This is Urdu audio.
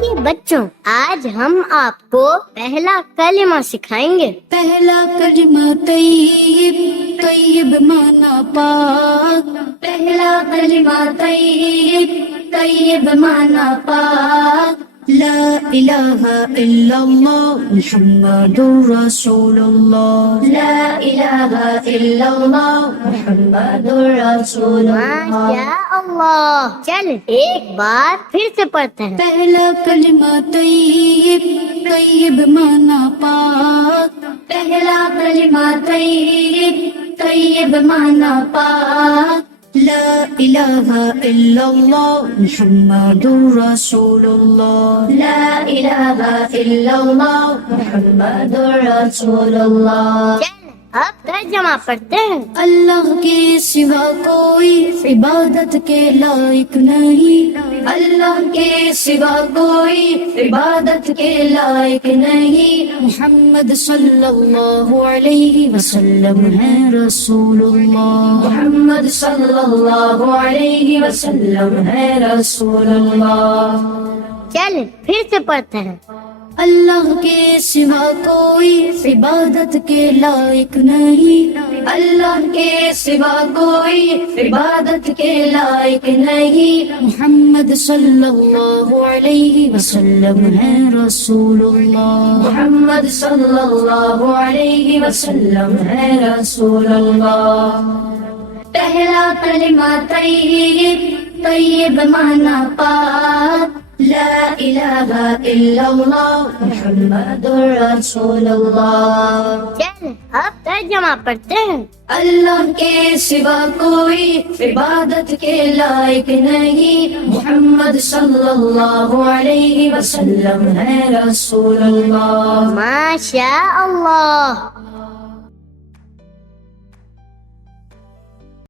آئیے بچوں، آج ہم آپ کو پہلا کلمہ سکھائیں گے۔ پہلا کلمہ طیب، طیب مانا پاک۔ پہلا کلمہ طیب، طیب مانا پاک۔ لا الہ الا اللہ محمد رسول اللہ۔ لا الہ الا اللہ محمد رسول اللہ۔ ماشاء اللہ، چل ایک بار پھر سے پڑھتے ہیں۔ پہلا کلمہ طیب، طیب مانا پاک۔ پہلا کلمہ طیب، طیب مانا پاک۔ لا الہ الا اللہ محمد رسول اللہ۔ لا الہ الا اللہ محمد رسول اللہ۔ چل اب ترجمہ پڑھتے ہیں۔ اللہ کے سوا کوئی عبادت کے لائق نہیں۔ اللہ کے سوا کوئی عبادت کے لائق نہیں۔ محمد صلی اللہ علیہ وسلم ہے رسول اللہ۔ محمد صلی اللہ علیہ وسلم ہے رسول اللہ۔ چل پھر سے پڑھتے ہیں۔ اللہ کے سوا کوئی عبادت کے لائق نہیں۔ اللہ کے سوا کوئی عبادت کے لائق نہیں۔ محمد صلی اللہ علیہ وسلم ہے رسول اللہ۔ محمد صلی اللہ علیہ وسلم ہے رسول اللہ۔ پہلا کلمہ طیب، طیب مانا پاک۔ لا الہ الا اللہ محمد رسول اللہ۔ چل اب ترجمہ پڑھتے ہیں۔ اللہ کے سوا کوئی عبادت کے لائق نہیں۔ محمد صلی اللہ علیہ وسلم ہے رسول اللہ۔ ماشاء اللہ۔